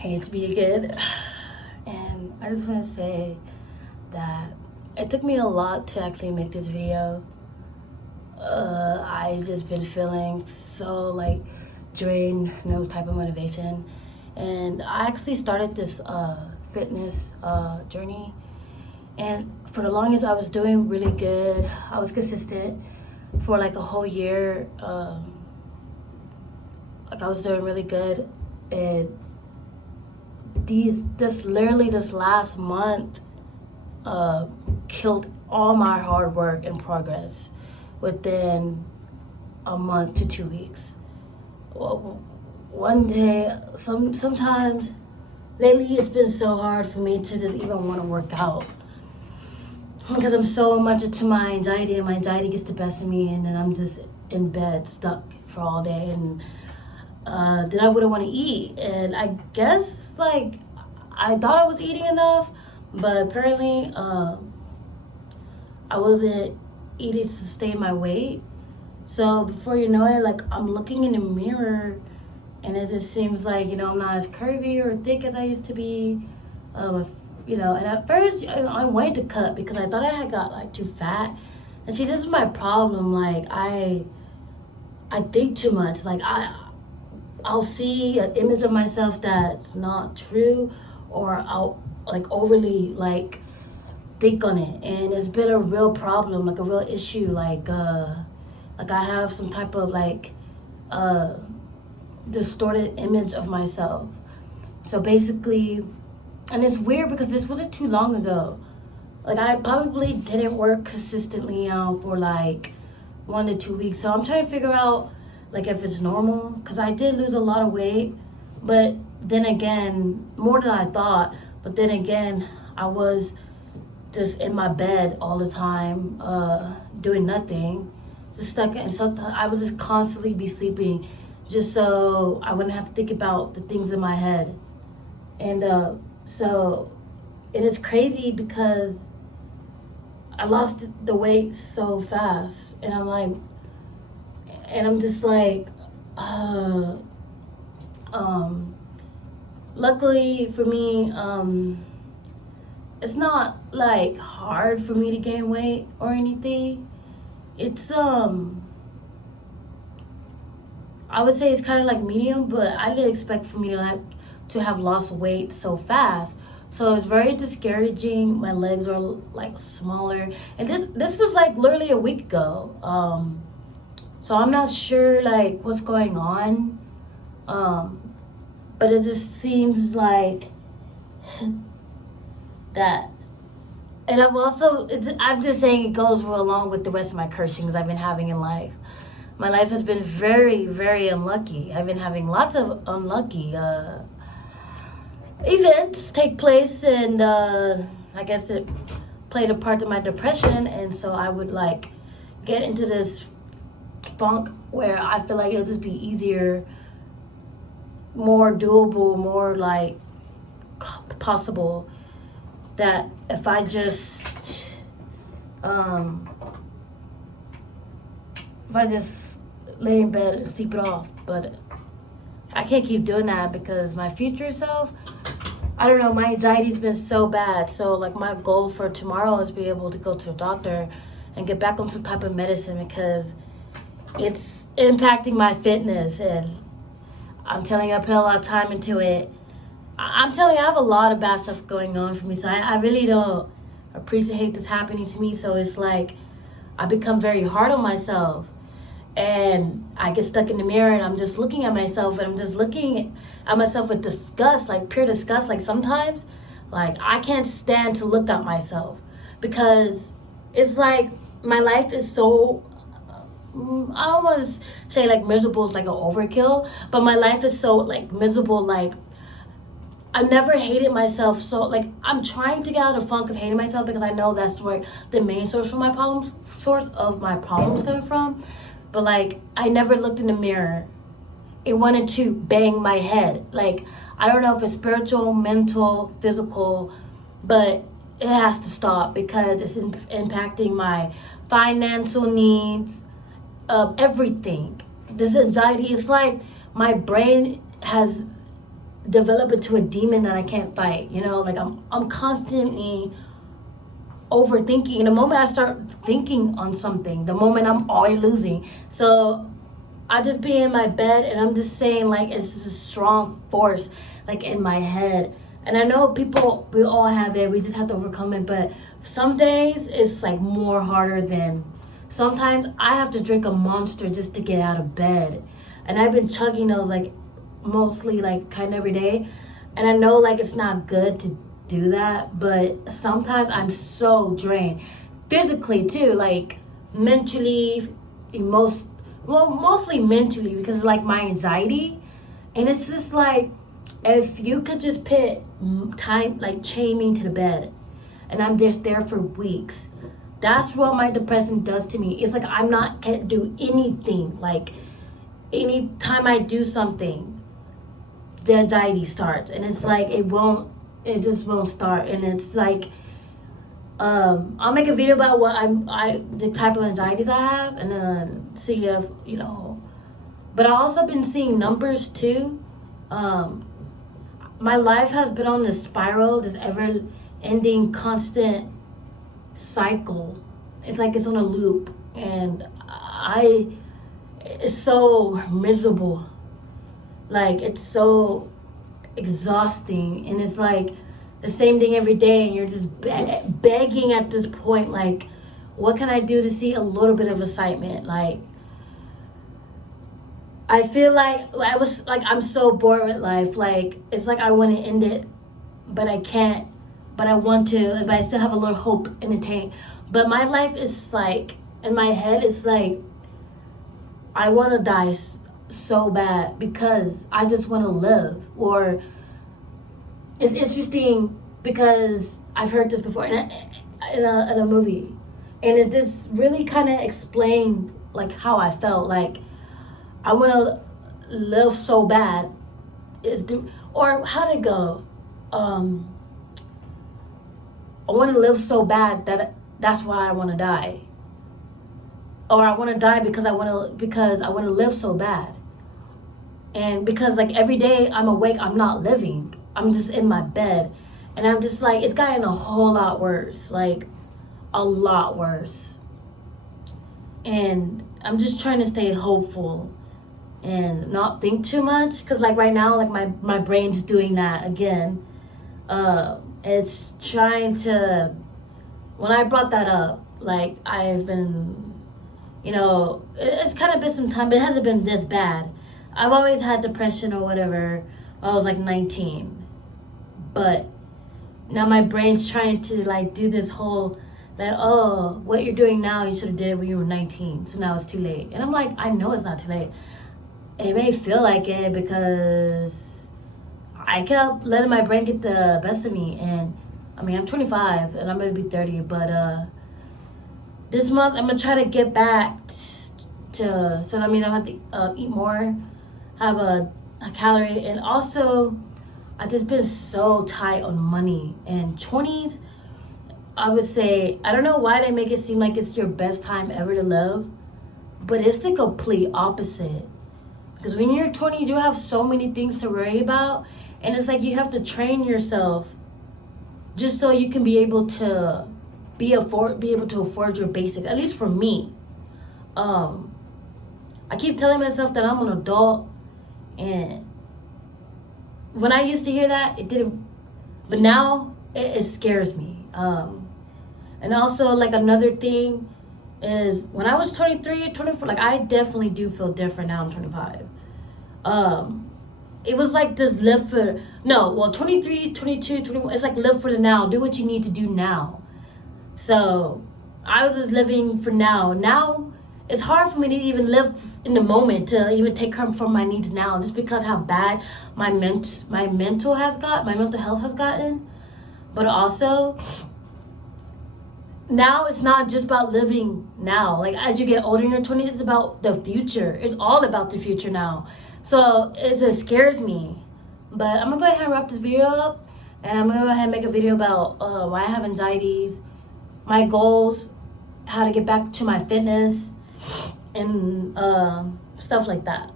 Hey, it's me again. And I just want to say that it took me a lot to actually make this video. I just been feeling so like drained, no type of motivation. And I actually started this fitness journey. And for the longest, I was doing really good. I was consistent for like a whole year. Like I was doing really good. And this last month killed all my hard work and progress within a month to 2 weeks. Well, one day, sometimes lately it's been so hard for me to just even want to work out because I'm so much into my anxiety, and my anxiety gets the best of me, and then I'm just in bed stuck for all day, and then I wouldn't want to eat. And I guess like I thought I was eating enough, but apparently I wasn't eating to sustain my weight. So before you know it, like I'm looking in the mirror, and it just seems like I'm not as curvy or thick as I used to be. And at first I wanted to cut because I thought I had got like too fat. And see, this is my problem. Like I think too much. Like I'll see an image of myself that's not true, or I'll like overly like think on it, and it's been a real problem, like a real issue. Like I have some type of like distorted image of myself. So basically, and it's weird because this wasn't too long ago. Like I probably didn't work consistently out for like 1 to 2 weeks. So I'm trying to figure out like if it's normal, because I did lose a lot of weight, but then again, more than I thought. But then again, I was just in my bed all the time, doing nothing, just stuck. And so I would just constantly be sleeping, just so I wouldn't have to think about the things in my head. And so it is crazy because I lost the weight so fast, and I'm just like, luckily for me, it's not like hard for me to gain weight or anything. It's I would say it's kind of like medium, but I didn't expect for me to have lost weight so fast. So it's very discouraging. My legs are like smaller, and this was like literally a week ago. So I'm not sure like what's going on, but it just seems like that. And I'm just saying it goes along with the rest of my cursings I've been having in life. My life has been very, very unlucky. I've been having lots of unlucky events take place, and I guess it played a part in my depression. And so I would like get into this funk where I feel like it'll just be easier, more doable, more like possible, that if I just lay in bed and sleep it off. But I can't keep doing that because my future self, I don't know, my anxiety's been so bad. So like my goal for tomorrow is to be able to go to a doctor and get back on some type of medicine, because it's impacting my fitness, and I'm telling you, I put a lot of time into it. I'm telling you, I have a lot of bad stuff going on for me, so I really don't appreciate this happening to me. So it's like I become very hard on myself, and I get stuck in the mirror, and I'm just looking at myself, and I'm just looking at myself with disgust, like pure disgust. Like sometimes, like I can't stand to look at myself, because it's like my life is so, I don't want to say like miserable is like an overkill, but my life is so like miserable. Like I never hated myself, so like I'm trying to get out of the funk of hating myself, because I know that's where the main source of my problems coming from. But like I never looked in the mirror. It wanted to bang my head. Like I don't know if it's spiritual, mental, physical, but it has to stop because it's impacting my financial needs, of everything. This anxiety, it's like my brain has develop into a demon that I can't fight. You know, like I'm constantly overthinking. And the moment I start thinking on something, the moment I'm already losing. So I just be in my bed and I'm just saying like it's a strong force like in my head. And I know people, we all have it, we just have to overcome it. But some days it's like more harder than, sometimes I have to drink a Monster just to get out of bed. And I've been chugging those like mostly like kind of every day. And I know like it's not good to do that, but sometimes I'm so drained physically too, like mentally, mostly mentally, because it's like my anxiety. And it's just like, if you could just put time, like chain me to the bed and I'm just there for weeks, that's what my depression does to me. It's like I'm not, can't do anything. Like anytime I do something, the anxiety starts, and it's like it just won't start. And it's like I'll make a video about what the type of anxieties I have, and then see if but I also been seeing numbers too. My life has been on this spiral, this ever ending constant cycle. It's like it's on a loop, and it's so miserable. Like it's so exhausting, and it's like the same thing every day, and you're just begging at this point, like, what can I do to see a little bit of excitement? Like, I feel like I'm so bored with life. Like, it's like I want to end it, but I can't. But I want to, but I still have a little hope in the tank. But my life is like, in my head, it's like I want to die so bad because I just want to live. Or it's interesting because I've heard this before in a movie, and it just really kind of explained like how I felt. Like I want to live so bad. Or how'd it go? I want to live so bad that's why I want to die. Or I want to die because I want to live so bad. And because like every day I'm awake, I'm not living. I'm just in my bed. And I'm just like, it's gotten a whole lot worse. Like a lot worse. And I'm just trying to stay hopeful and not think too much. Because like right now, like my brain's doing that again. It's trying to, when I brought that up, like I've been, it's kind of been some time, but it hasn't been this bad. I've always had depression or whatever when I was like 19. But now my brain's trying to like do this whole, like, oh, what you're doing now, you should have did it when you were 19. So now it's too late. And I'm like, I know it's not too late. It may feel like it because I kept letting my brain get the best of me. And I mean, I'm 25 and I'm going to be 30. But this month I'm going to try to get back to, so that means I have to eat more, have a calorie. And also, I just been so tight on money. And 20s, I would say, I don't know why they make it seem like it's your best time ever to live, but it's the complete opposite. Because when you're 20s, you have so many things to worry about, and it's like you have to train yourself just so you can be able to be able to afford your basic. At least for me, I keep telling myself that I'm an adult, and when I used to hear that, it didn't, but now it scares me. And also, like, another thing is when I was 23, 24, like, I definitely do feel different now. I'm 25. It was like this live for, 23, 22, 21, it's like live for the now. Do what you need to do now. So I was just living for now. Now it's hard for me to even live in the moment, to even take care of my needs now, just because how bad my mental health has gotten. But also, now it's not just about living now. Like, as you get older in your 20s, it's about the future. It's all about the future now. So it scares me. But I'm gonna go ahead and wrap this video up, and I'm gonna go ahead and make a video about why I have anxieties, my goals, how to get back to my fitness, and stuff like that.